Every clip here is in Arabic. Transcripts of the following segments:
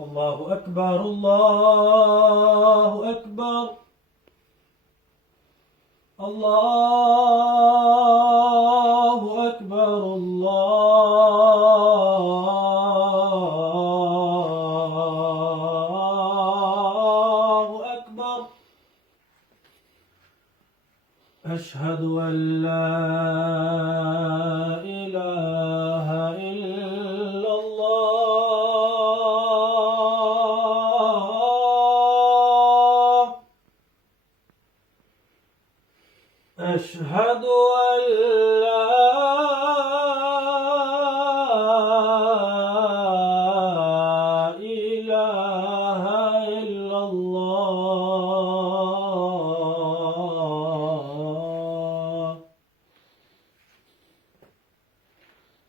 الله أكبر الله أكبر الله أكبر الله أكبر أشهد أن لا إله إلا الله أشهد أن لا إله إلا الله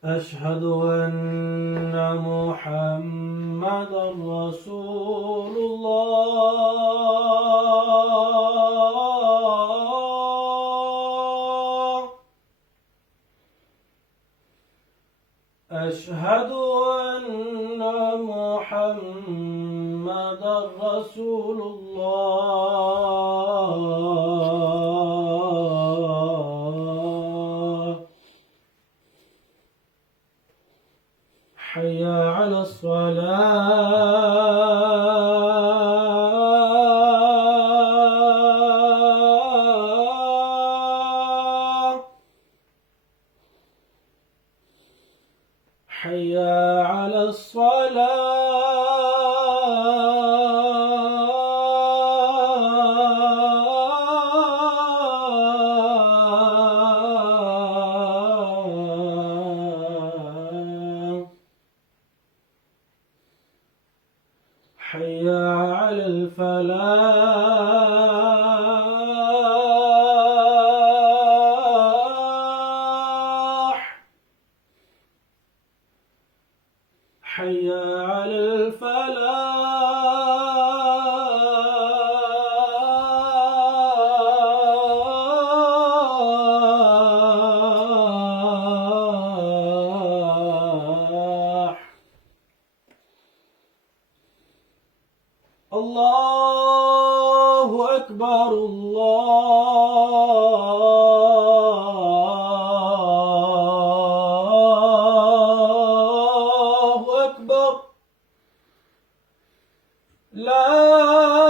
أشهد أن محمدا رسول الله أشهد أن محمدا رسول الله حي على الصلاة حي على الصلاة حي على الفلاح حي على الفلاح الله أكبر الله أكبر لا